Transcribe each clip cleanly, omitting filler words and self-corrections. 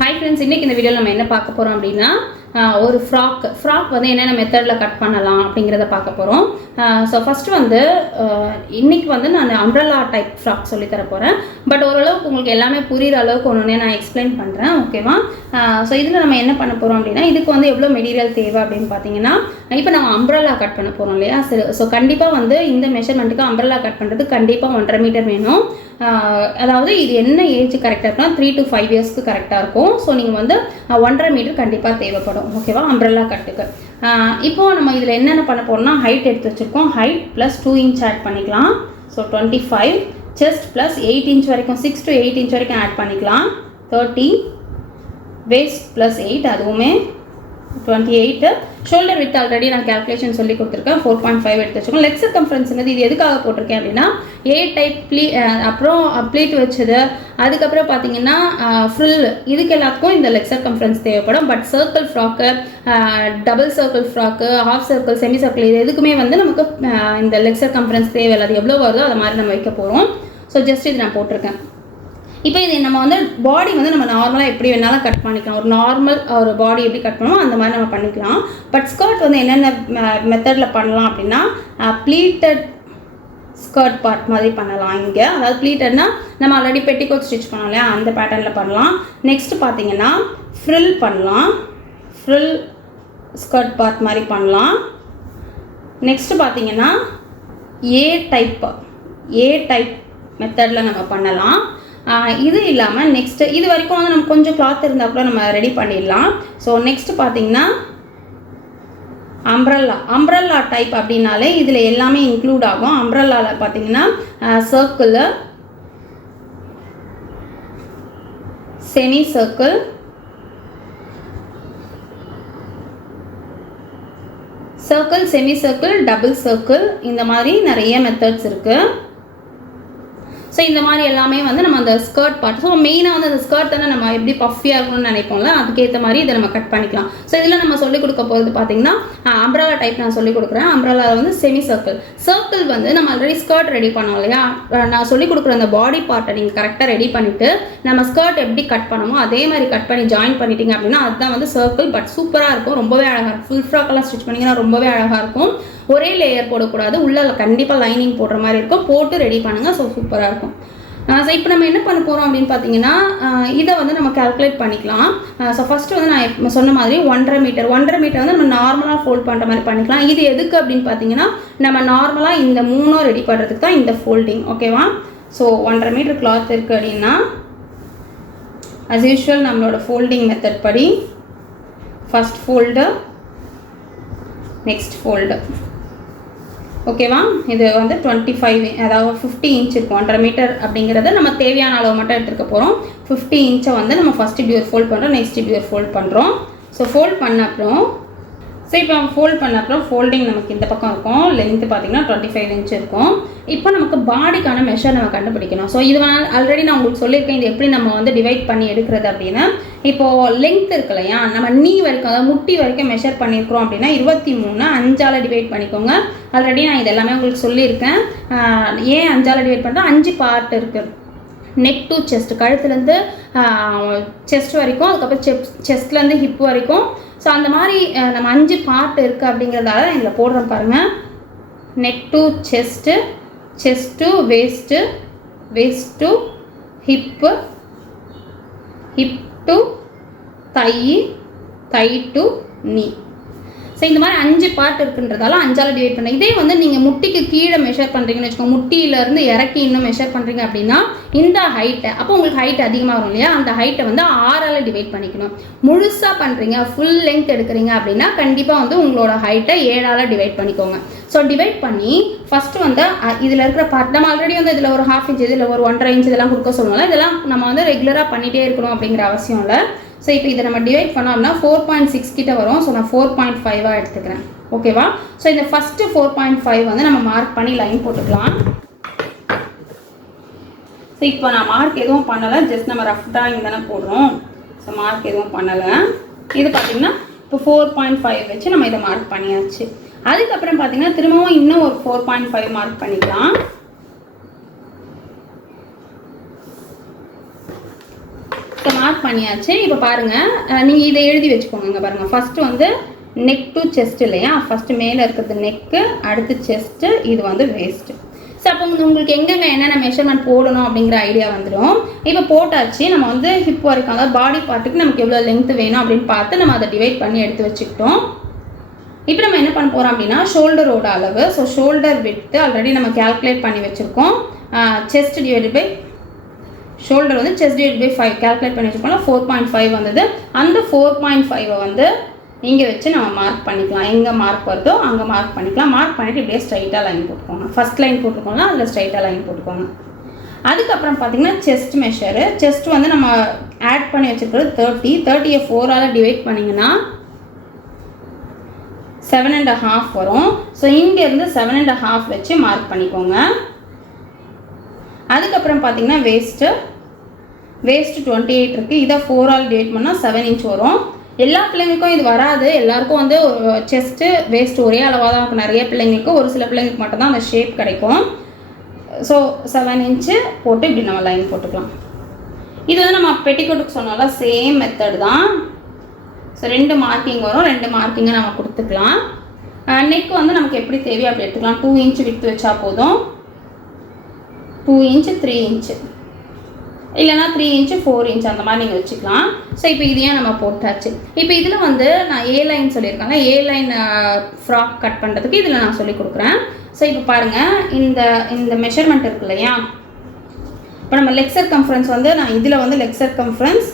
Hi friends, இன்னைக்கு இந்த வீடியோல நம்ம என்ன பார்க்க போறோம் அப்படினா ஒரு ஃப்ராக் வந்து என்னென்ன மெத்தட்ல கட் பண்ணலாம் அப்படிங்கறத பார்க்க போறோம். சோ ஃபர்ஸ்ட் வந்து இன்னைக்கு வந்து நான் umbrella டைப் ஃப்ராக் சொல்லி தர போறேன். பட் ஓரளவுக்கு உங்களுக்கு எல்லாமே புரியுற அளவுக்கு ஒண்ணே நான் எக்ஸ்பிளைன் பண்றேன். ஓகேவா? சோ இதுல நம்ம என்ன பண்ண போறோம் அப்படினா இதுக்கு வந்து எவ்வளவு மெட்டீரியல் தேவை அப்படினு பாத்தீங்கன்னா இப்போ நம்ம umbrella கட் பண்ண போறோம் இல்லையா? சோ கண்டிப்பா வந்து இந்த மெஷர்மென்ட்க்கு umbrella கட் பண்றது கண்டிப்பா 1.5 மீட்டர் வேணும். அதாவது இது என்ன ஏஜ் கரெக்ட்டா இருக்குனா 3 to 5 இயர்ஸ்க்கு கரெக்ட்டா இருக்கும். சோ நீங்க வந்து 1.5 மீட்டர் கண்டிப்பா தேவைப்படும். ஓகேவா? umbrella கட்டுக்கு. இப்போ நம்ம இதுல என்னென்ன பண்ண போறோம்னா ஹைட் எடுத்து வச்சிருக்கோம். ஹைட் plus 2 inch ஆட் பண்ணிக்கலாம். சோ 25 chest plus 8 inch வரைக்கும் 6 to 8 inch வரைக்கும் ஆட் பண்ணிக்கலாம். 30 waist plus 8 அதுவுமே 28 shoulder width ஆல்ரெடி நான் calculation சொல்லி கொடுத்திருக்கேன் 4.5 எடுத்து வச்சுக்கோங்க. leg circumference இது எதுக்காக போட்டுருக்கேன் அப்படினா A டைப் அப்புறம் pleat வச்சது அதுக்கு அப்புறம் பாத்தீங்கன்னா frill இதுக்கு எல்லாத்துக்கும் இந்த leg circumference தேவைப்படும். But circle frock double circle frock half circle semi circle இது எதுக்குமே வந்து நமக்கு இந்த leg circumference தேவையில்லை. அது எவ்வளவு வருதோ அத மாதிரி நம்ம வைக்க போறோம். சோ ஜஸ்ட் இது நான் போட்டுருக்கேன். இப்போ இது நம்ம வந்து பாடி வந்து நம்ம நார்மலா எப்படி வேணாலும் கட் பண்ணிக்கலாம். ஒரு நார்மல் ஒரு பாடி எப்படி கட் பண்ணுவோம் அந்த மாதிரி நம்ம பண்ணிக்கலாம். பட் ஸ்கர்ட் வந்து என்னென்ன மெத்தட்ல பண்ணலாம் அப்படின்னா ப்ளீட்டட் ஸ்கர்ட் பார்ட் மாதிரி பண்ணலாம். இங்கே அதாவது ப்ளீட்டட்னா நம்ம ஆல்ரெடி பெட்டிகோட் ஸ்டிச் பண்ணோம் இல்லையா அந்த பேட்டர்னில் பண்ணலாம். நெக்ஸ்ட் பார்த்தீங்கன்னா ஃப்ரில் பண்ணலாம். ஃப்ரில் ஸ்கர்ட் பார்ட் மாதிரி பண்ணலாம். நெக்ஸ்ட் பார்த்தீங்கன்னா ஏ டைப் மெத்தடில் நம்ம பண்ணலாம். இது இல்லாமல் நெக்ஸ்ட் இது வரைக்கும் வந்து நம்ம கொஞ்சம் கிளாத் இருந்தால் கூட நம்ம ரெடி பண்ணிடலாம். ஸோ நெக்ஸ்ட் பார்த்தீங்கன்னா அம்ப்ரெல்லா டைப் அப்படின்னாலே இதில் எல்லாமே இன்க்ளூட் ஆகும். அம்ப்ரெல்லாவில் பார்த்தீங்கன்னா circle semi circle double circle இந்த மாதிரி நிறைய மெத்தட்ஸ் இருக்குது. ஸோ இந்த மாதிரி எல்லாமே வந்து நம்ம அந்த ஸ்கர்ட் பார்ட் ஸோ மெயினாக வந்து அந்த ஸ்கர்ட் தானே நம்ம எப்படி பஃபியாக இருக்கணும்னு நினைப்போம்ல அதுக்கேற்ற மாதிரி இதை நம்ம கட் பண்ணிக்கலாம். ஸோ இதில் நம்ம சொல்லிக் கொடுக்க போகிறது பார்த்தீங்கன்னா அம்ப்ரெல்லா டைப் நான் சொல்லிக் கொடுக்குறேன். அம்ப்ரெல்லாவில் வந்து செமி சர்க்கிள் வந்து நம்ம ஆல்ரெடி ஸ்கர்ட் ரெடி பண்ணோம் இல்லையா நான் சொல்லிக் கொடுக்குற அந்த பாடி பார்ட்டை நீங்கள் கரெக்டாக ரெடி பண்ணிவிட்டு நம்ம ஸ்கர்ட் எப்படி கட் பண்ணமோ அதே மாதிரி கட் பண்ணி ஜாயின் பண்ணிட்டீங்க அப்படின்னா அதுதான் வந்து சர்க்கிள். பட் சூப்பராக இருக்கும், ரொம்பவே அழகாக இருக்கும். ஃபுல் ஃப்ராக்கெல்லாம் ஸ்டிச் பண்ணிங்கன்னா ரொம்பவே அழகாக இருக்கும். ஒரே லேயர் போடக்கூடாது, உள்ள கண்டிப்பாக லைனிங் போடுற மாதிரி இருக்கும். போட்டு ரெடி பண்ணுங்கள். ஸோ சூப்பராக இருக்கும். ஸோ இப்போ நம்ம என்ன பண்ண போகிறோம் அப்படின்னு பார்த்தீங்கன்னா இதை வந்து நம்ம கால்குலேட் பண்ணிக்கலாம். ஸோ ஃபஸ்ட்டு வந்து நான் சொன்ன மாதிரி 1.5 மீட்டர் வந்து நம்ம நார்மலாக ஃபோல்ட் பண்ணுற மாதிரி பண்ணிக்கலாம். இது எதுக்கு அப்படின்னு பார்த்தீங்கன்னா நம்ம நார்மலாக இந்த மூணும் ரெடி பண்ணுறதுக்கு தான் இந்த ஃபோல்டிங். ஓகேவா? ஸோ 1.5 மீட்டர் கிளாத் இருக்குது அப்படின்னா as usual நம்மளோட ஃபோல்டிங் மெத்தட் படி ஃபஸ்ட் ஃபோல்டு நெக்ஸ்ட் ஃபோல்டு. ஓகேவா? இது வந்து 25 அதாவது 50 இன்ச் இருக்கும். 1.5 மீட்டர் அப்படிங்கிறத நம்ம தேவையான அளவு மட்டும் எடுத்துக்க போகிறோம். 50 இன்ச்சை வந்து நம்ம ஃபஸ்ட்டு இப்படி ஒரு ஃபோல்ட் பண்ணுறோம், நெக்ஸ்ட் இப்படி ஒரு ஃபோல்ட் பண்ணுறோம். ஸோ ஃபோல்ட் பண்ண அப்புறம் இப்போ ஃபோல்ட் பண்ண அப்புறம் ஃபோல்டிங் நமக்கு இந்த பக்கம் இருக்கும். லென்த்து பார்த்தீங்கன்னா 25 இன்ச் இருக்கும். இப்போ நமக்கு பாடிக்கான மெஷர் நம்ம கண்டுபிடிக்கணும். ஸோ இது ஆல்ரெடி நான் உங்களுக்கு சொல்லியிருக்கேன் இது எப்படி நம்ம வந்து டிவைட் பண்ணி எடுக்கிறது அப்படின்னு. இப்போது லென்த் இருக்கு இல்லையா நம்ம நீ வரைக்கும் அதாவது முட்டி வரைக்கும் மெஷர் பண்ணியிருக்கிறோம் அப்படின்னா 23 5ஆல் டிவைட் பண்ணிக்கோங்க. ஆல்ரெடி நான் இது எல்லாமே உங்களுக்கு சொல்லியிருக்கேன். ஏன் 5ஆல் டிவைட் பண்ணுறோம் 5 பார்ட் இருக்குது. நெக் டு செஸ்ட் கழுத்துலேருந்து செஸ்ட் வரைக்கும் அதுக்கப்புறம் செஸ்ட்லேருந்து ஹிப் வரைக்கும். ஸோ அந்த மாதிரி நம்ம 5 பார்ட் இருக்குது அப்படிங்கிறதால இதில் போடுறோம் பாருங்கள். Neck to chest, chest to waist, waist to hip, hip to thigh, thigh to knee. So இந்த மாதிரி 5 பார்ட் இருக்குன்றதால 5ஆல் டிவைட் பண்ண. இதே வந்து நீங்கள் முட்டிக்கு கீழே மெஷர் பண்ணுறீங்கன்னு வச்சுக்கோங்க, முட்டியிலேருந்து இறக்கி இன்னும் மெஷர் பண்ணுறீங்க அப்படின்னா இந்த ஹைட்டை அப்போ உங்களுக்கு ஹைட் அதிகமாக வரும் இல்லையா அந்த ஹைட்டை வந்து 6ஆல் டிவைட் பண்ணிக்கணும். முழுசாக பண்ணுறீங்க ஃபுல் லென்த் எடுக்கிறீங்க அப்படின்னா கண்டிப்பாக வந்து உங்களோட ஹைட்டை 7ஆல் டிவைட் பண்ணிக்கோங்க. ஸோ டிவைட் பண்ணி ஃபஸ்ட்டு வந்து இதில் இருக்கிற பார்ட் நம்ம ஆல்ரெடி வந்து இதில் ஒரு 1/2 இன்ச் இதில் ஒரு 1.5 இன்ச் இதெல்லாம் கொடுக்க சொல்லணும். இதெல்லாம் நம்ம வந்து ரெகுலராக பண்ணிகிட்டே இருக்கணும் அப்படிங்கிற அவசியம் இல்லை. ஸோ இப்போ இதை நம்ம டிவைட் பண்ணோம் அப்படின்னா 4.6 கிட்ட வரும். ஸோ நான் 4.5 எடுத்துக்கிறேன். ஓகேவா? ஸோ இந்த ஃபஸ்ட்டு 4.5 வந்து நம்ம மார்க் பண்ணி லைன் போட்டுக்கலாம். ஸோ இப்போ நான் மார்க் எதுவும் பண்ணலை, ஜஸ்ட் நம்ம ரஃப் ட்ராயிங் தானே போடுறோம். ஸோ மார்க் எதுவும் பண்ணலை. இது பார்த்திங்கன்னா இப்போ 4.5 வச்சு நம்ம இதை மார்க் பண்ணியாச்சு. அதுக்கப்புறம் பார்த்தீங்கன்னா திரும்பவும் இன்னும் ஒரு 4.5 மார்க் பண்ணிக்கலாம். ஸோ மார்க் பண்ணியாச்சு. இப்போ பாருங்கள், நீங்கள் இதை எழுதி வச்சுக்கோங்க. இங்கே பாருங்கள், ஃபஸ்ட்டு வந்து நெக் டு செஸ்ட் இல்லையா, ஃபஸ்ட்டு மேலே இருக்கிறது நெக்கு, அடுத்து செஸ்ட்டு, இது வந்து வேஸ்ட்டு. ஸோ அப்போ உங்களுக்கு எங்கெங்கே என்னென்ன மெஷர்மெண்ட் போடணும் அப்படிங்கிற ஐடியா வந்துடும். இப்போ போட்டாச்சு, நம்ம வந்து ஹிப் வரைக்கும் அதாவது பாடி பார்ட்டுக்கு நமக்கு எவ்வளோ லென்த் வேணும் அப்படின்னு பார்த்து நம்ம அதை டிவைட் பண்ணி எடுத்து வச்சுக்கிட்டோம். இப்போ நம்ம என்ன பண்ண போகிறோம் அப்படின்னா ஷோல்டரோட அளவு. ஸோ ஷோல்டர் விட்த்து ஆல்ரெடி நம்ம கேல்குலேட் பண்ணி வச்சுருக்கோம். செஸ்ட் டிவைட் பை ஷோல்டர் வந்து செஸ்ட் டிவைட் பை 5 கேல்குலேட் பண்ணி வச்சுருக்கோம்னா 4.5 வந்தது. அந்த 4.5 வந்து இங்கே வச்சு நம்ம மார்க் பண்ணிக்கலாம். எங்கே மார்க் வருதோ அங்கே மார்க் பண்ணிக்கலாம். மார்க் பண்ணிவிட்டு இப்படியே ஸ்ட்ரைட்டாக லைன் போட்டுக்கோங்க. ஃபஸ்ட் லைன் போட்டுக்கோங்க, அதில் ஸ்ட்ரைட்டாக லைன் போட்டுக்கோங்க. அதுக்கப்புறம் பார்த்தீங்கன்னா செஸ்ட் மெஷரு. செஸ்ட் வந்து நம்ம ஆட் பண்ணி வச்சுருக்கிறது 30 4ஆல் டிவைட் பண்ணிங்கன்னா 7.5 வரும். ஸோ இங்கேருந்து 7.5 வச்சு மார்க் பண்ணிக்கோங்க. அதுக்கப்புறம் பார்த்தீங்கன்னா வேஸ்ட்டு 28 இருக்குது. இதை 4ஆல் டிவைட் பண்ணால் 7 இன்ச் வரும். எல்லா பிள்ளைங்களுக்கும் இது வராது. எல்லாருக்கும் வந்து செஸ்ட்டு வேஸ்ட் ஒரே அளவாக தான் இருக்கும். நிறைய பிள்ளைங்களுக்கு, ஒரு சில பிள்ளைங்களுக்கு மட்டும்தான் அந்த ஷேப் கிடைக்கும். ஸோ 7 இன்ச்சு போட்டு இப்படி நம்ம லைன் போட்டுக்கலாம். இது வந்து நம்ம பெட்டிக்கோட்டுக்கு சொன்னால சேம் மெத்தட் தான். ஸோ 2 மார்க்கிங் வரும், 2 மார்க்கிங்கை நம்ம கொடுத்துக்கலாம். நெக் வந்து நமக்கு எப்படி தேவையோ அப்படி எடுத்துக்கலாம். 2 இன்ச்சு விட்டு வச்சா போதும். 2 இன்ச்சு 3 இன்ச்சு இல்லைனா 3 இன்ச்சு 4 இன்ச் அந்த மாதிரி நீங்கள் வச்சுக்கலாம். ஸோ இப்போ இதையும் நம்ம போட்டாச்சு. இப்போ இதில் வந்து நான் ஏ லைன் சொல்லியிருக்காங்க. ஏ லைன் ஃப்ராக் கட் பண்ணுறதுக்கு இதில் நான் சொல்லி கொடுக்குறேன். ஸோ இப்போ பாருங்கள், இந்த மெஷர்மெண்ட் இருக்கு இல்லையா, இப்போ நம்ம லெக் சர்கம்ஃபரன்ஸ் வந்து நான் இதில் வந்து லெக் சர்கம்ஃபரன்ஸ்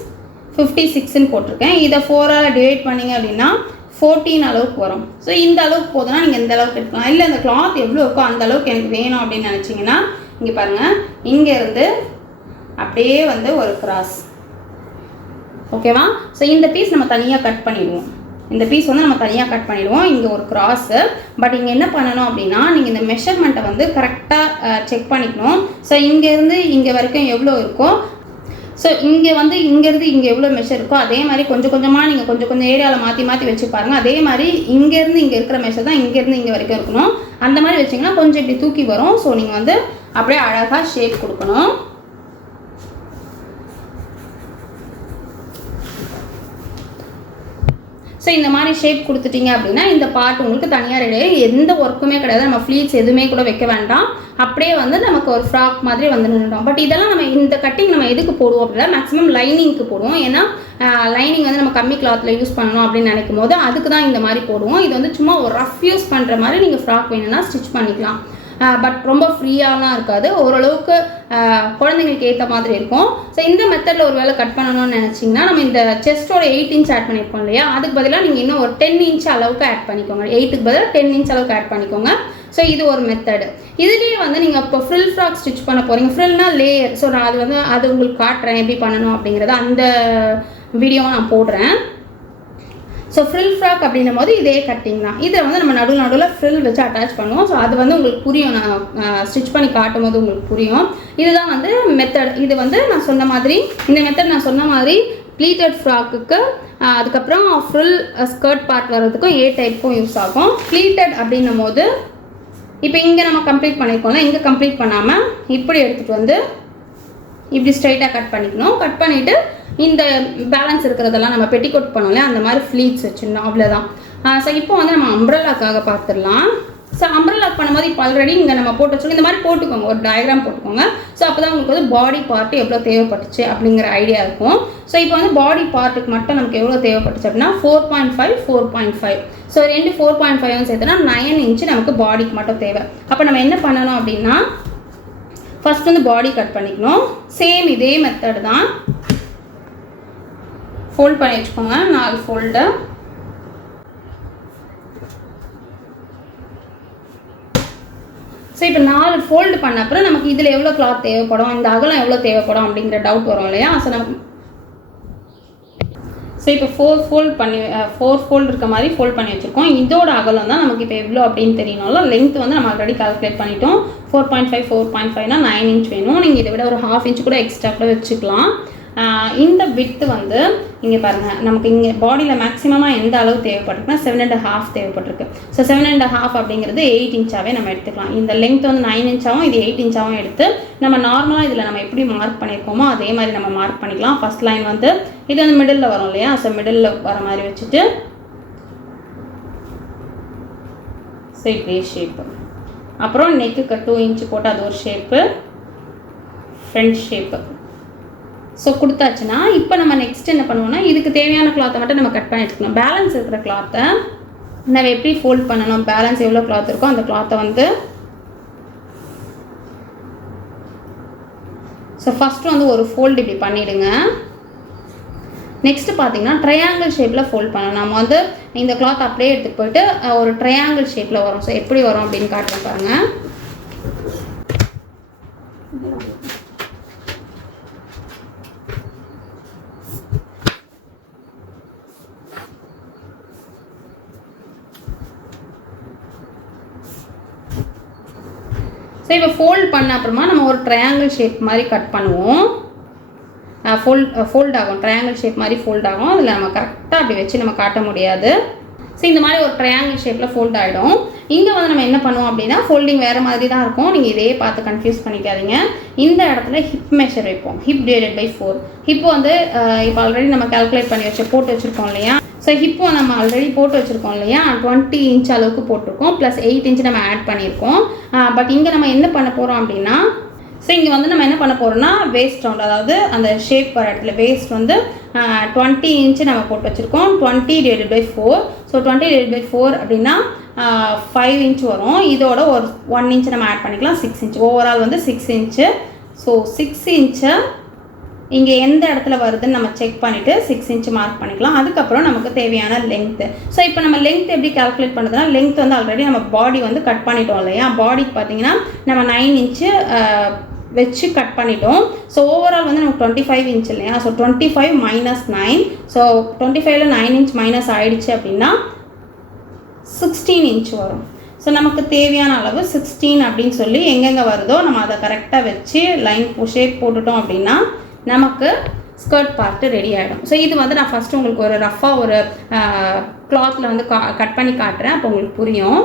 56ன்னு போட்டிருக்கேன். இதை 4ஆல் டிவைட் பண்ணிங்க அப்படின்னா 14 அளவுக்கு வரும். ஸோ இந்த அளவுக்கு போதுன்னா நீங்கள் இந்த அளவுக்கு எடுக்கலாம். இல்லை இந்த கிளாத் எவ்வளோ இருக்கோ அந்த அளவுக்கு எனக்கு வேணும் அப்படின்னு நினச்சிங்கன்னா இங்கே பாருங்கள், இங்கேருந்து அப்படியே வந்து ஒரு கிராஸ். ஓகேவா? ஸோ இந்த பீஸ் நம்ம தனியாக கட் பண்ணிடுவோம். இந்த பீஸ் வந்து நம்ம தனியாக கட் பண்ணிடுவோம். இங்கே ஒரு கிராஸு. பட் இங்கே என்ன பண்ணணும் அப்படின்னா நீங்கள் இந்த மெஷர்மெண்ட்டை வந்து கரெக்டாக செக் பண்ணிக்கணும். ஸோ இங்கேருந்து இங்கே வரைக்கும் எவ்வளோ இருக்கோ, ஸோ இங்கே வந்து இங்கேருந்து இங்கே எவ்வளோ மெஷர் இருக்கோ அதே மாதிரி கொஞ்சம் கொஞ்சமாக நீங்கள் கொஞ்சம் ஏரியாவில் மாற்றி வச்சு பாருங்கள். அதே மாதிரி இங்கேருந்து இங்கே இருக்கிற மெஷர் தான் இங்கேருந்து இங்கே வரைக்கும் இருக்கணும். அந்த மாதிரி வச்சிங்கன்னா கொஞ்சம் இப்படி தூக்கி வரும். ஸோ நீங்கள் வந்து அப்படியே அழகாக ஷேப் கொடுக்கணும். ஸோ இந்த மாதிரி ஷேப் கொடுத்துட்டிங்க அப்படின்னா இந்த பார்ட் உங்களுக்கு தனியாக ரெடி, எந்த ஒர்க்குமே கிடையாது. நம்ம ஃப்ளீட்ஸ் எதுவுமே கூட வைக்க வேண்டாம். அப்படியே வந்து நமக்கு ஒரு ஃப்ராக் மாதிரி வந்து நின்றுடும். பட் இதெல்லாம் நம்ம இந்த கட்டிங் நம்ம எதுக்கு போடுவோம் அப்படின்னா மேக்ஸிமம் லைனிங்க்கு போடுவோம். ஏன்னா லைனிங் வந்து நம்ம கம்மி கிளாத்தில் யூஸ் பண்ணணும் அப்படின்னு நினைக்கும் போது அதுக்கு தான் இந்த மாதிரி போடுவோம். இது வந்து சும்மா ஒரு ரஃப் யூஸ் பண்ணுற மாதிரி நீங்கள் ஃப்ராக் வேணும்னா ஸ்டிச் பண்ணிக்கலாம். பட் ரொம்ப ஃப்ரீயாலாம் இருக்காது, ஓரளவுக்கு குழந்தைங்களுக்கு ஏற்ற மாதிரி இருக்கும். ஸோ இந்த மெத்தடில் ஒரு வேளை கட் பண்ணணும்னு நினச்சிங்கன்னா நம்ம இந்த செஸ்ட்டோட 8 இன்ச் ஆட் பண்ணியிருக்கோம் இல்லையா, அதுக்கு பதிலாக நீங்கள் இன்னும் ஒரு 10 இன்ச் அளவுக்கு ஆட் பண்ணிக்கோங்க. 8க்கு பதிலாக 10 இன்ச் அளவுக்கு ஆட் பண்ணிக்கோங்க. ஸோ இது ஒரு மெத்தடு. இதுலேயே வந்து நீங்கள் இப்போ ஃப்ரில் ஃப்ராக் ஸ்டிச் பண்ண போகிறீங்க. ஃப்ரில்னா லேயர். ஸோ நான் அது உங்களுக்கு காட்டுறேன் எப்படி பண்ணணும் அப்படிங்கிறத, அந்த வீடியோவை நான் போடுறேன். ஸோ ஃப்ரில் ஃப்ராக் அப்படின்னும் போது இதே கட்டிங் தான். இதை வந்து நம்ம நடுவில் ஃப்ரில் வச்சு அட்டாச் பண்ணுவோம். ஸோ அது வந்து உங்களுக்கு புரியும், நான் ஸ்டிச் பண்ணி காட்டும் போது உங்களுக்கு புரியும். இதுதான் வந்து மெத்தட். இது வந்து நான் சொன்ன மாதிரி இந்த மெத்தட் நான் சொன்ன மாதிரி ப்ளீட்டட் ஃப்ராக்குக்கு அதுக்கப்புறம் ஃப்ரில் ஸ்கர்ட் பார்ட் வர்றதுக்கும் ஏ டைப்புக்கும் யூஸ் ஆகும். ப்ளீட்டட் அப்படின்னும் போது இப்போ இங்கே நம்ம கம்ப்ளீட் பண்ணியிருக்கோம்ல, இங்கே கம்ப்ளீட் பண்ணாமல் இப்படி எடுத்துகிட்டு வந்து இப்படி ஸ்ட்ரைட்டாக கட் பண்ணிக்கணும். கட் பண்ணிவிட்டு இந்த பேலன்ஸ் இருக்கிறதெல்லாம் நம்ம பெட்டிகோட் பண்ணோம்ல அந்த மாதிரி ஃப்ளீட்ஸ் வச்சுருந்தோம், அவ்வளோதான். ஸோ இப்போ வந்து நம்ம அம்ப்ரெல்லாக்காக பார்த்துடலாம். ஸோ அம்ப்ரெல்லாக் பண்ணும்போது இப்போ ஆல்ரெடி இங்கே நம்ம போட்டு வச்சுக்கோங்க. இந்த மாதிரி போட்டுக்கோங்க, ஒரு டயக்ராம் போட்டுக்கோங்க. ஸோ அப்போ தான் உங்களுக்கு வந்து பாடி பார்ட்டு எவ்வளோ தேவைப்பட்டுச்சு அப்படிங்கிற ஐடியா இருக்கும். ஸோ இப்போ வந்து பாடி பார்ட்டுக்கு மட்டும் நமக்கு எவ்வளோ தேவைப்பட்டுச்சு அப்படின்னா 4.5 4.5. ஸோ 2 4.5 சேர்த்துனா 9 இன்ச்சு நமக்கு பாடிக்கு மட்டும் தேவை. அப்போ நம்ம என்ன பண்ணணும் அப்படின்னா ஃபஸ்ட் வந்து பாடி கட் பண்ணிக்கணும். சேம் இதே மெத்தட் தான். ஃபோல்ட் பண்ணி வச்சுக்கோங்க, 4 ஃபோல்டு. ஸோ இப்போ 4 ஃபோல்டு பண்ண அப்புறம் நமக்கு இதில் எவ்வளோ கிளாத் தேவைப்படும், இந்த அகலம் எவ்வளோ தேவைப்படும் அப்படிங்கிற டவுட் வரும் இல்லையா. ஸோ இப்போ 4 ஃபோல்டு இருக்க மாதிரி ஃபோல்ட் பண்ணி வச்சுருக்கோம். இதோட அகலம் தான் நமக்கு இப்போ எவ்வளோ அப்படின்னு தெரியணும்ல. லென்த் வந்து நம்ம ஆல்ரெடி கால்குலேட் பண்ணிட்டோம். 4.5 4.5னா 9 இன்ச் வேணும். நீங்கள் இதை விட ஒரு ½ இன்ச் கூட எக்ஸ்ட்ரா கூட வச்சுக்கலாம். இந்த விட்த்து வந்து இங்கே பாருங்கள், நமக்கு இங்கே பாடியில் மேக்ஸிமமாக எந்த அளவு தேவைப்பட்டிருக்குன்னா 7.5 தேவைப்பட்டிருக்கு. ஸோ 7.5 அப்படிங்கிறது 8 இன்ச்சாகவே நம்ம எடுத்துக்கலாம். இந்த லென்த் வந்து 9 இன்ச்சாகவும் இது 8 இன்ச்சாகவும் எடுத்து நம்ம நார்மலாக இதில் நம்ம எப்படி மார்க் பண்ணியிருக்கோமோ அதே மாதிரி நம்ம மார்க் பண்ணிக்கலாம். ஃபஸ்ட் லைன் வந்து இது வந்து மிடில் வரும் இல்லையா, ஸோ மிடில் வர மாதிரி வச்சுட்டு ஸோ இப்படியே ஷேப்பு. அப்புறம் நெக்குக்கு 2 இன்ச்சு போட்டு அது ஒரு ஷேப்பு, ஃப்ரண்ட் ஷேப்பு. ஸோ கொடுத்தாச்சுன்னா இப்போ நம்ம நெக்ஸ்ட் என்ன பண்ணுவோம்னா இதுக்கு தேவையான கிளாத்தை மட்டும் நம்ம கட் பண்ணி எடுத்துக்கலாம். பேலன்ஸ் இருக்கிற கிளாத்தை நம்ம எப்படி ஃபோல்ட் பண்ணணும், பேலன்ஸ் எவ்வளோ கிளாத் இருக்கோ அந்த கிளாத்தை வந்து ஸோ ஃபஸ்ட்டு வந்து ஒரு ஃபோல்டு இப்படி பண்ணிவிடுங்க. நெக்ஸ்ட்டு பார்த்தீங்கன்னா ட்ரையாங்கிள் ஷேப்பில் ஃபோல்ட் பண்ணணும். நம்ம வந்து இந்த கிளாத் அப்படியே எடுத்துகிட்டு போயிட்டு ஒரு ட்ரையாங்கிள் ஷேப்பில் வரும். ஸோ எப்படி வரும் அப்படின்னு காட்டுறேன் பாருங்கள். ஸோ இப்போ ஃபோல்ட் பண்ண அப்புறமா நம்ம ஒரு ட்ரையாங்கிள் ஷேப் மாதிரி கட் பண்ணுவோம். ஃபோல்ட் ஆகும், ட்ரையாங்கிள் ஷேப் மாதிரி ஃபோல்ட் ஆகும். அதில் நம்ம கரெக்டாக அப்படி வச்சு நம்ம காட்ட முடியாது. ஸோ இந்த மாதிரி ஒரு ட்ரையாங்கிள் ஷேப்பில் ஃபோல்ட் ஆகிடும். இங்கே வந்து நம்ம என்ன பண்ணுவோம் அப்படின்னா ஃபோல்டிங் வேறு மாதிரி தான் இருக்கும். நீங்கள் இதே பார்த்து கன்ஃபியூஸ் பண்ணிக்காதீங்க. இந்த இடத்துல ஹிப் மெஷர் வைப்போம், ஹிப் டிவைடட் பை 4. ஹிப் வந்து இப்போ ஆல்ரெடி நம்ம கால்குலேட் பண்ணி போட்டு வச்சுருக்கோம் இல்லையா. ஸோ ஹிப்போ நம்ம ஆல்ரெடி போட்டு வச்சுருக்கோம் இல்லையா, 20 இன்ச் அளவுக்கு போட்டிருக்கோம், ப்ளஸ் 8 இன்ச் நம்ம ஆட் பண்ணியிருக்கோம். பட் இங்கே நம்ம என்ன பண்ண போகிறோம் அப்படின்னா ஸோ இங்கே வந்து நம்ம என்ன பண்ண போகிறோம்னா வேஸ்ட் ரவுண்ட், அதாவது அந்த ஷேப் வர இடத்துல வேஸ்ட் வந்து 20 இன்ச்சு நம்ம போட்டு வச்சுருக்கோம். 20 divided by 4. So 20 divided by 4 அப்படின்னா 5 இன்ச் வரும். இதோட ஒரு 1 இன்ச் நம்ம ஆட் பண்ணிக்கலாம், 6 இன்ச். ஓவரால் வந்து 6 இன்ச்சு. ஸோ 6 இன்ச்சை இங்கே எந்த இடத்துல வருதுன்னு நம்ம செக் பண்ணிவிட்டு 6 இன்ச் மார்க் பண்ணிக்கலாம். அதுக்கப்புறம் நமக்கு தேவையான லென்த்து. ஸோ இப்போ நம்ம லென்த் எப்படி கால்குலேட் பண்ணுறதுனா லென்த் வந்து ஆல்ரெடி நம்ம பாடி வந்து கட் பண்ணிட்டோம் இல்லையா. பாடிக்கு பார்த்தீங்கன்னா நம்ம 9 இன்ச்சு வச்சு கட் பண்ணிட்டோம். ஸோ ஓவரால் வந்து நமக்கு 25 இன்ச் இல்லையா. So 25 minus 9. ஸோ 25ல் 9 இன்ச் மைனஸ் ஆகிடுச்சு அப்படின்னா 16 இன்ச் வரும். ஸோ நமக்கு தேவையான அளவு 16 அப்படின்னு சொல்லி எங்கெங்கே வருதோ நம்ம அதை கரெக்டாக வச்சு லைன் ஷேப் போட்டுட்டோம் அப்படின்னா நமக்கு ஸ்கர்ட் பார்ட்டு ரெடி ஆகிடும். ஸோ இது வந்து நான் ஃபஸ்ட்டு உங்களுக்கு ஒரு ரஃபாக ஒரு கிளாத்தில் வந்து கட் பண்ணி காட்டுறேன், அப்போ உங்களுக்கு புரியும்.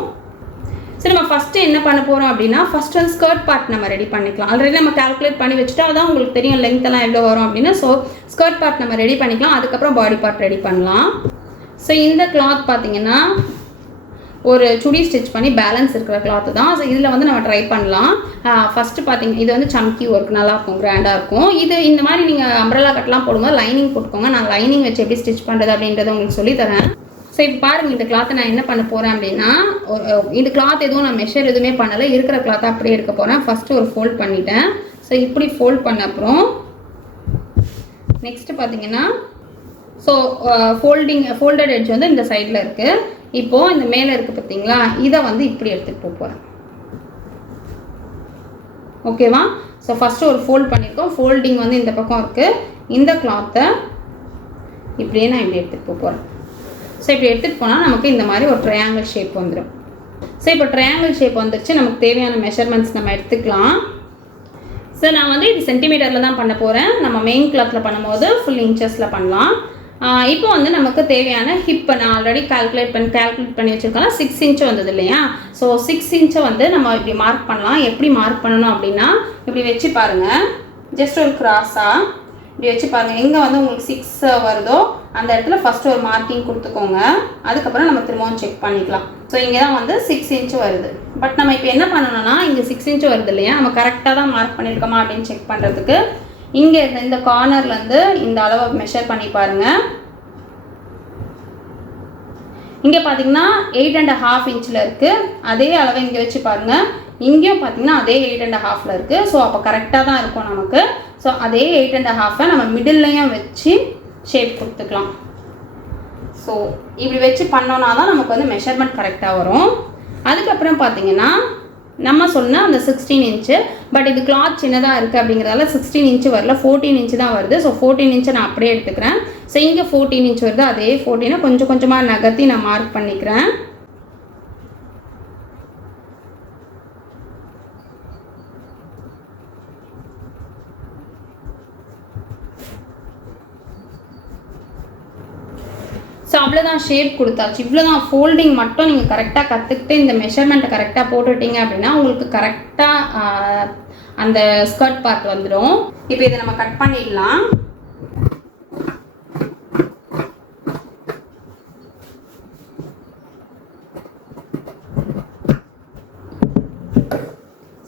ஸோ நம்ம ஃபஸ்ட்டு என்ன பண்ண போகிறோம் அப்படின்னா ஃபஸ்ட் வந்து ஸ்கர்ட் பார்ட் நம்ம ரெடி பண்ணிக்கலாம். ஆல்ரெடி நம்ம கால்குலேட் பண்ணி வச்சுட்டா அதான் உங்களுக்கு தெரியும் லென்த்தெல்லாம் எவ்வளோ வரும் அப்படின்னு. ஸோ ஸ்கர்ட் பார்ட் நம்ம ரெடி பண்ணிக்கலாம், அதுக்கப்புறம் பாடி பார்ட் ரெடி பண்ணலாம். ஸோ இந்த கிளாத் பார்த்தீங்கன்னா ஒரு சுடி ஸ்டிச் பண்ணி பேலன்ஸ் இருக்கிற கிளாத்து தான். ஸோ இதில் வந்து நம்ம ட்ரை பண்ணலாம். ஃபஸ்ட்டு பார்த்தீங்கன்னா இது வந்து சம்கி ஒர்க் நல்லாயிருக்கும், கிராண்டாக இருக்கும். இது இந்த மாதிரி நீங்கள் அம்ப்ரெல்லா கட்டெலாம் போடும்போது லைனிங் போட்டுக்கோங்க. நான் லைனிங் வச்சு எப்படி ஸ்டிச் பண்ணுறது அப்படின்றத உங்களுக்கு சொல்லித்தரேன். ஸோ இப்போ பாருங்கள், இந்த கிளாத்தை நான் என்ன பண்ண போகிறேன் அப்படின்னா இந்த கிளாத் எதுவும் நான் மெஷர் எதுவுமே பண்ணலை, இருக்கிற கிளாத்தை அப்படியே எடுக்க போகிறேன். ஃபஸ்ட்டு ஒரு ஃபோல்ட் பண்ணிட்டேன். ஸோ இப்படி ஃபோல்ட் பண்ண அப்புறம் நெக்ஸ்ட்டு பார்த்தீங்கன்னா ஸோ ஃபோல்டட் எட்ஜ் வந்து இந்த சைடில் இருக்குது. இப்போது இந்த மேலே இருக்குது பார்த்தீங்களா, இதை வந்து இப்படி எடுத்துகிட்டு போகிறேன். ஓகேவா. ஸோ ஃபஸ்ட்டு ஒரு ஃபோல்ட் பண்ணியிருக்கோம், ஃபோல்டிங் வந்து இந்த பக்கம் இருக்குது. இந்த கிளாத்தை இப்படியே நான் இப்படி எடுத்துகிட்டு போகிறேன். ஸோ இப்படி எடுத்துகிட்டு போனால் நமக்கு இந்த மாதிரி ஒரு ட்ரையாங்கிள் ஷேப் வந்துடும். ஸோ இப்போ ட்ரையாங்கிள் ஷேப் வந்துருச்சு, நமக்கு தேவையான மெஷர்மெண்ட்ஸ் நம்ம எடுத்துக்கலாம். ஸோ நான் வந்து இது சென்டிமீட்டரில் தான் பண்ண போகிறேன். நம்ம மெயின் கிளாத்தில் பண்ணும்போது ஃபுல் இன்ச்சஸில் பண்ணலாம். இப்போ வந்து நமக்கு தேவையான ஹிப்பை நான் ஆல்ரெடி கால்குலேட் பண்ணி வச்சுருக்கோம். 6 இன்ச்சு வந்தது இல்லையா. ஸோ 6 இன்ச்சை வந்து நம்ம இப்படி மார்க் பண்ணலாம். எப்படி மார்க் பண்ணணும் அப்படின்னா இப்படி வச்சு பாருங்கள், ஜஸ்ட் ஒரு கிராஸாக இப்படி வச்சு பாருங்கள். எங்கே வந்து உங்களுக்கு 6 வருதோ அந்த இடத்துல ஃபஸ்ட்டு ஒரு மார்க்கிங் கொடுத்துக்கோங்க. அதுக்கப்புறம் நம்ம திரும்பவும் செக் பண்ணிக்கலாம். ஸோ இங்கே தான் வந்து 6 இன்ச்சு வருது. பட் நம்ம இப்போ என்ன பண்ணணும்னா இங்கே 6 இன்ச்சு வருது இல்லையா, நம்ம கரெக்டாக தான் மார்க் பண்ணியிருக்கோமா அப்படின்னு செக் பண்ணுறதுக்கு இங்கே இந்த கார்னர்லேருந்து இந்த அளவை மெஷர் பண்ணி பாருங்கள். இங்கே பார்த்தீங்கன்னா 8.5 இன்ச்சில் இருக்குது. அதே அளவை இங்கே வச்சு பாருங்கள், இங்கேயும் பார்த்தீங்கன்னா அதே 8.5ல் இருக்குது. ஸோ அப்போ கரெக்டாக தான் இருக்கும் நமக்கு. ஸோ அதே 8.5 நம்ம மிடில்லையும் வச்சு ஷேப் கொடுத்துக்கலாம். ஸோ இப்படி வச்சு பண்ணோன்னா தான் நமக்கு வந்து மெஷர்மெண்ட் கரெக்டாக வரும். அதுக்கப்புறம் பார்த்தீங்கன்னா நம்ம சொன்ன அந்த 16 இன்ச்சு, பட் இது கிளாத் சின்னதாக இருக்குது அப்படிங்கிறதால 16 இன்ச்சு வரல, 14 இன்ச்சு தான் வருது. ஸோ 14 இன்ச்சை நான் அப்படியே எடுத்துக்கிறேன். ஸோ இங்கே 14 இன்ச் வருது, அதே 14 கொஞ்சம் கொஞ்சமாக நகர்த்தி நான் மார்க் பண்ணிக்கிறேன். அவ்வளோதான், ஷேப் கொடுத்தாச்சு, இவ்வளோதான். ஃபோல்டிங் மட்டும் நீங்கள் கரெக்டாக கற்றுக்கிட்டு இந்த மெஷர்மெண்ட்டை கரெக்டாக போட்டுட்டீங்க அப்படின்னா உங்களுக்கு கரெக்டாக அந்த ஸ்கர்ட் பார்ட் வந்துடும். இப்போ இதை நம்ம கட் பண்ணிடலாம்.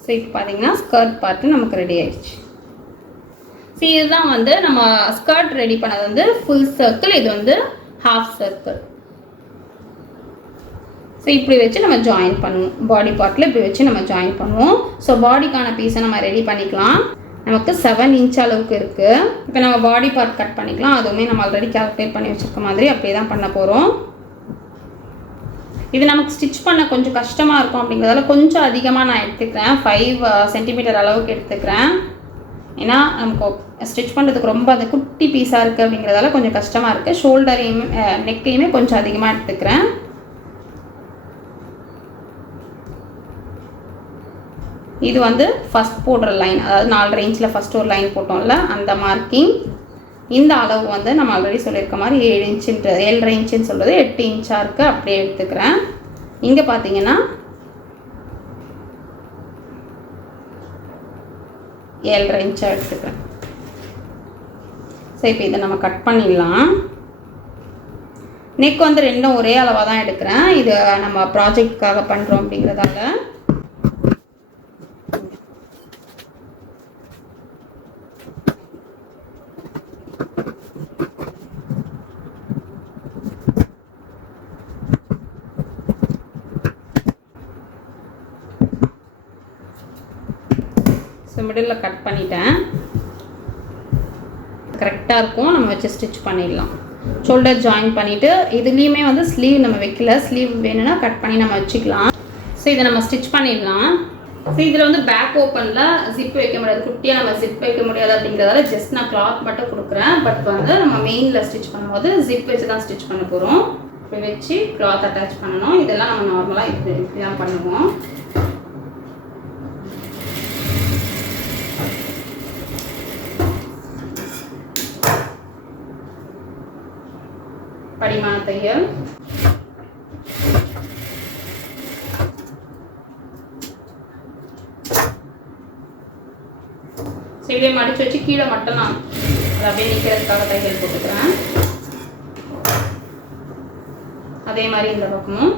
ஸோ இப்போ பார்த்தீங்கன்னா ஸ்கர்ட் பார்ட்டு நமக்கு ரெடி ஆயிடுச்சு. ஸோ இதுதான் வந்து நம்ம ஸ்கர்ட் ரெடி பண்ணது வந்து ஃபுல் சர்க்கிள், இது வந்து ஹாஃப் சர்க்கிள். ஸோ இப்படி வச்சு நம்ம ஜாயின் பண்ணுவோம். பாடி பார்ட்டில் இப்படி வச்சு நம்ம ஜாயின் பண்ணுவோம். ஸோ பாடிக்கான பீஸை நம்ம ரெடி பண்ணிக்கலாம். நமக்கு 7 இன்ச் அளவுக்கு இருக்குது. இப்போ நம்ம பாடி பார்ட் கட் பண்ணிக்கலாம். அதுவுமே நம்ம ஆல்ரெடி கால்குலேட் பண்ணி வச்சுருக்க மாதிரி அப்படியே தான் பண்ண போகிறோம். இது நமக்கு ஸ்டிச் பண்ண கொஞ்சம் கஷ்டமாக இருக்கும் அப்படிங்கிறதால கொஞ்சம் அதிகமாக நான் எடுத்துக்கிறேன். 5 சென்டிமீட்டர் அளவுக்கு எடுத்துக்கிறேன். ஏன்னா நமக்கு ஸ்டிச் பண்ணுறதுக்கு ரொம்ப அந்த குட்டி பீஸாக இருக்குது அப்படிங்கிறதால கொஞ்சம் கஷ்டமாக இருக்குது. ஷோல்டரையுமே நெக்கையுமே கொஞ்சம் அதிகமாக எடுத்துக்கிறேன். இது வந்து ஃபஸ்ட் போடுற லைன், அதாவது 4 இன்ச்சில் ஃபஸ்ட் ஒரு லைன் போட்டோம்ல அந்த மார்க்கிங். இந்த அளவு வந்து நம்ம ஆல்ரெடி சொல்லியிருக்க மாதிரி 7 இன்ச்சுன்றது 7.5 இன்ச்சுன்னு சொல்கிறது 8 இன்ச்சாக இருக்குது. அப்படியே எடுத்துக்கிறேன். இங்கே பார்த்தீங்கன்னா 7.5 இன்ச்சாக எடுத்துக்கிறேன். ஸோ இப்போ இதை நம்ம கட் பண்ணிடலாம். நெக் வந்து ரெண்டும் ஒரே அளவாக தான் எடுக்கிறேன். இது நம்ம ப்ராஜெக்டுக்காக பண்ணுறோம் அப்படிங்கிறதால. ஸோ மிடில் கட் பண்ணிட்டேன். கரெக்டாக இருக்கும். நம்ம வச்சு ஸ்டிச் பண்ணிடலாம். ஷோல்டர் ஜாயின் பண்ணிவிட்டு இதுலேயுமே வந்து ஸ்லீவ் நம்ம வைக்கல. ஸ்லீவ் வேணும்னா கட் பண்ணி நம்ம வச்சுக்கலாம். ஸோ இதை நம்ம ஸ்டிச் பண்ணிடலாம். ஸோ இதில் வந்து பேக் ஓப்பனில் ஜிப் வைக்க முடியாது, குட்டியாக நம்ம ஜிப் வைக்க முடியாது அப்படிங்கிறதால ஜஸ்ட் நான் கிளாத் மட்டும் கொடுக்குறேன். பட் வந்து நம்ம மெயினில் ஸ்டிச் பண்ணும்போது ஜிப் வச்சு தான் ஸ்டிச் பண்ண போகிறோம். இப்படி வச்சு கிளாத் அட்டாச் பண்ணணும். இதெல்லாம் நம்ம நார்மலாக இப்படி தான் பண்ணுவோம். படிமான தையல். இதே மடிச்சு வச்சு கீழே மட்டும் நான் அதை அப்படியே நிற்கிறதுக்காக தையல் போட்டுக்கிறேன். அதே மாதிரி இந்த பக்கமும்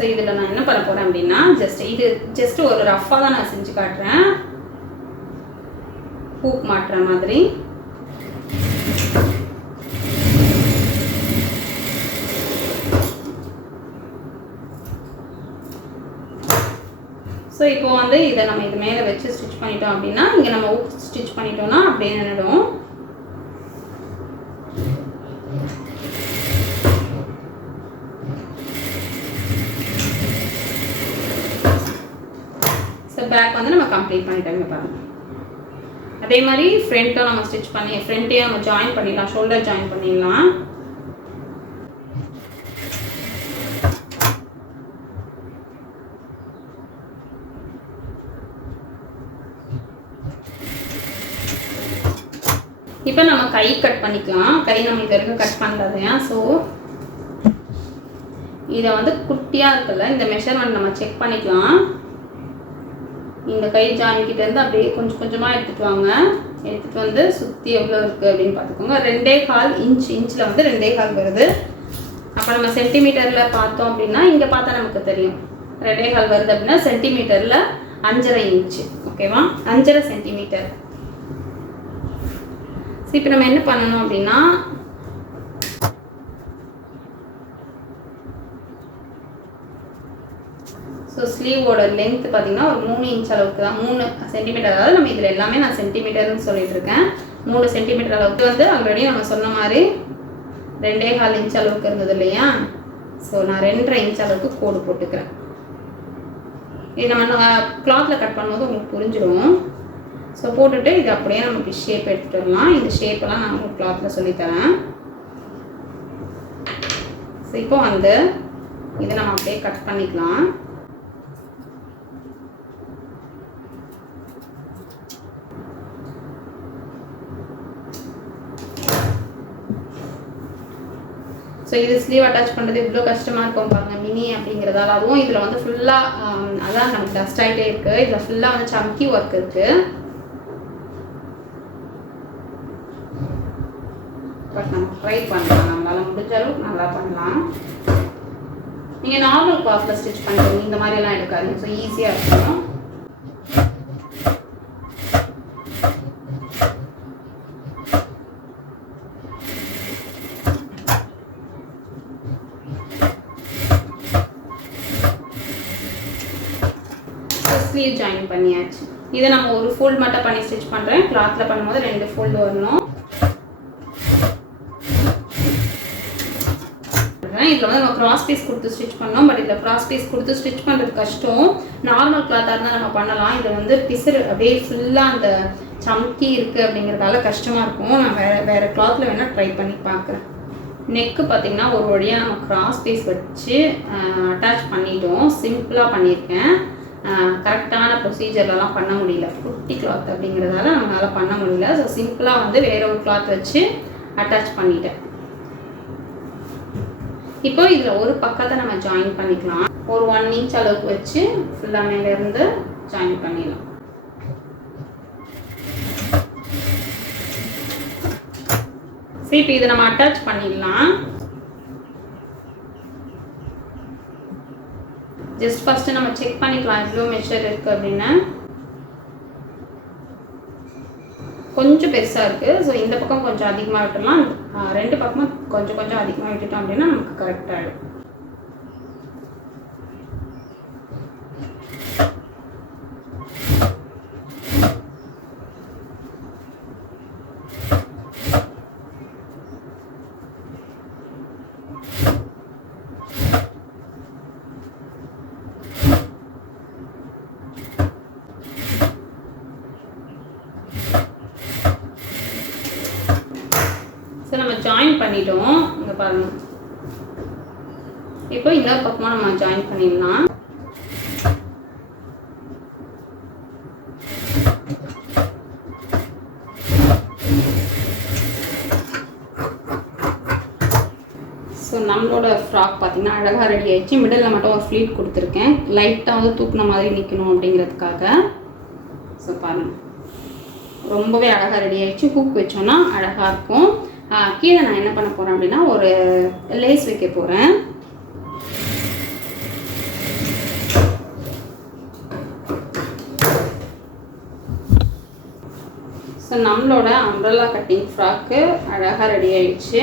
ஸோ இதில் நான் என்ன பண்ண போகிறேன் அப்படின்னா ஜஸ்ட் ஒரு ரஃப்பாக தான் நான் செஞ்சு காட்டுறேன். ஹூக் மாட்டுற மாதிரி. ஸோ இப்போ வந்து இதை நம்ம இது மேலே வச்சு ஸ்டிச் பண்ணிட்டோம் அப்படின்னா இங்கே நம்ம ஹூக் ஸ்டிச் பண்ணிட்டோம்னா அப்படியே நின்றுடும். பேக் வந்து நம்ம கம்ப்ளீட் பண்ணிட்டோங்க பாருங்க. அதே மாதிரி ஃப்ரண்ட்டும் நம்ம ஸ்டிச் பண்ணி ஃப்ரண்ட்டையும் நம்ம ஜாயின் பண்ணிடலாம். ஷோல்டர் ஜாயின் பண்ணிடலாம். இப்போ நம்ம கை கட் பண்ணிக்கலாம். கை நம்ம இது வரைக்கும் கட் பண்ணுறதையா. ஸோ இதை வந்து குட்டியாக இருக்குல்ல, இந்த மெஷர்மெண்ட் நம்ம செக் பண்ணிக்கலாம். இந்த கை ஜாயின் கிட்ட இருந்து அப்படியே கொஞ்சம் கொஞ்சமாக எடுத்துட்டு வாங்க. எடுத்துட்டு வந்து சுற்றி எவ்வளோ இருக்குது அப்படின்னு பார்த்துக்கோங்க. 2.25 இன்ச்சில் வந்து 2.25 வருது. அப்போ நம்ம சென்டிமீட்டரில் பார்த்தோம் அப்படின்னா இங்கே பார்த்தா நமக்கு தெரியும் 2.25 வருது அப்படின்னா சென்டிமீட்டரில் 5.5 இன்ச்சு. ஓகேவா, 5.5 சென்டிமீட்டர். இப்போ நம்ம என்ன பண்ணணும் அப்படின்னா ஸோ ஸ்லீவோட லென்த் பார்த்தீங்கன்னா ஒரு 3 இன்ச் அளவுக்கு தான். 3 சென்டிமீட்டர். அதாவது நம்ம இதில் எல்லாமே நான் சென்டிமீட்டர்னு சொல்லிட்டு இருக்கேன். 3 சென்டிமீட்டர் அளவுக்கு வந்து ஆல்ரெடி நம்ம சொன்ன மாதிரி 2.25 இன்ச் அளவுக்கு இருந்தது இல்லையா. ஸோ நான் 2.5 இன்ச் அளவுக்கு கோடு போட்டுக்கிறேன். இது நம்ம கிளாத்தில் கட் பண்ணும்போது உங்களுக்கு புரிஞ்சிடும். ஸோ போட்டுட்டு இது அப்படியே நமக்கு ஷேப் எடுத்துகிட்டு வரலாம். இந்த ஷேப்பெல்லாம் நான் உங்களுக்கு கிளாத்தில் சொல்லித்தரேன். ஸோ இப்போ வந்து இதை நம்ம அப்படியே கட் பண்ணிக்கலாம். ஸோ இது ஸ்லீவ் அட்டாச் பண்ணுறது இவ்வளோ கஷ்டமாக இருக்கும் பாருங்கள், மினி அப்படிங்கிறதால. அதுவும் இதில் வந்து ஃபுல்லாக அதான் நமக்கு டஸ்ட் ஆகிட்டே இருக்குது. இதில் ஃபுல்லாக வந்து சம்கி ஒர்க் இருக்குது. பட் நம்ம ட்ரை பண்ணலாம், நம்மளால் முடிஞ்ச அளவுக்கு நல்லா பண்ணலாம். நீங்கள் நார்மல் கிளாத்தில் ஸ்டிச் பண்ணுறீங்க, இந்த மாதிரியெல்லாம் எடுக்காதீங்க. ஸோ ஈஸியாக இருக்கும். ஸ்லீவ் ஜாயின் பண்ணியாச்சு. இதை நம்ம ஒரு ஃபோல்ட் மட்டும் பண்ணி ஸ்டிச் பண்ணுறேன். கிளாத்தில் பண்ணும்போது 2 ஃபோல்டு வரணும். இதில் வந்து நம்ம கிராஸ் பீஸ் கொடுத்து ஸ்டிச் பண்ணோம். பட் இதில் கிராஸ் பீஸ் கொடுத்து ஸ்டிச் பண்ணுறது கஷ்டம். நார்மல் கிளாத்தாக இருந்தால் நம்ம பண்ணலாம். இதில் வந்து பிசுறு அப்படியே ஃபுல்லாக அந்த சம்கி இருக்குது அப்படிங்கிறதால கஷ்டமாக இருக்கும். நான் வேறு கிளாத்தில் வேணால் ட்ரை பண்ணி பார்க்குறேன். நெக்கு பார்த்திங்கன்னா ஒரு வழியாக நம்ம கிராஸ் பீஸ் வச்சு அட்டாச் பண்ணிட்டோம். சிம்பிளாக பண்ணியிருக்கேன். கரெக்டான ப்ரொசீஜர்லாம் பண்ண முடியல, குட்டி கிளாத் அப்படிங்கிறதால நம்மளால் பண்ண முடியல. ஸோ சிம்பிளாக வந்து வேற ஒரு கிளாத் வச்சு அட்டாச் பண்ணிட்டேன். இப்போ இதில் ஒரு பக்கத்தை நம்ம ஜாயின் பண்ணிக்கலாம். ஒரு 1 இன்ச் அளவுக்கு வச்சு ஃபுல்லாக மேலேருந்து ஜாயின் பண்ணிடலாம். சரி, இப்போ இதை நம்ம அட்டாச் பண்ணிடலாம். ஜஸ்ட் ஃபஸ்ட்டு நம்ம செக் பண்ணிக்கலாம் எவ்வளோ மெஷர் இருக்குது அப்படின்னு. கொஞ்சம் பெருசாக இருக்குது. ஸோ இந்த பக்கம் கொஞ்சம் அதிகமாக விட்டுடலாம். 2 பக்கமும் கொஞ்சம் கொஞ்சம் அதிகமாக விட்டுட்டோம் அப்படின்னா நமக்கு கரெக்டாகிடும். நம்ம ஜாயின் பண்ணிட்டோம். இங்கே பாருங்க. இப்போ இன்னொரு பக்கமாக நம்ம ஜாயின் பண்ணிடலாம். ஸோ நம்மளோட ஃப்ராக் பார்த்தீங்கன்னா அழகாக ரெடி ஆயிடுச்சு. மிடில் மட்டும் ஒரு ஃப்ளீட் கொடுத்துருக்கேன், லைட்டாக வந்து தூக்குன மாதிரி நிற்கணும் அப்படிங்கிறதுக்காக. ஸோ பாருங்கள், ரொம்பவே அழகாக ரெடி ஆயிடுச்சு. ஹூக் வச்சோன்னா அழகாக இருக்கும். கீழே நான் என்ன பண்ண போகிறேன் அப்படின்னா ஒரு லேஸ் வைக்க போகிறேன். ஸோ நம்மளோட அம்ப்ரெல்லா கட்டிங் ஃப்ராக்கு அழகாக ரெடி ஆயிடுச்சு.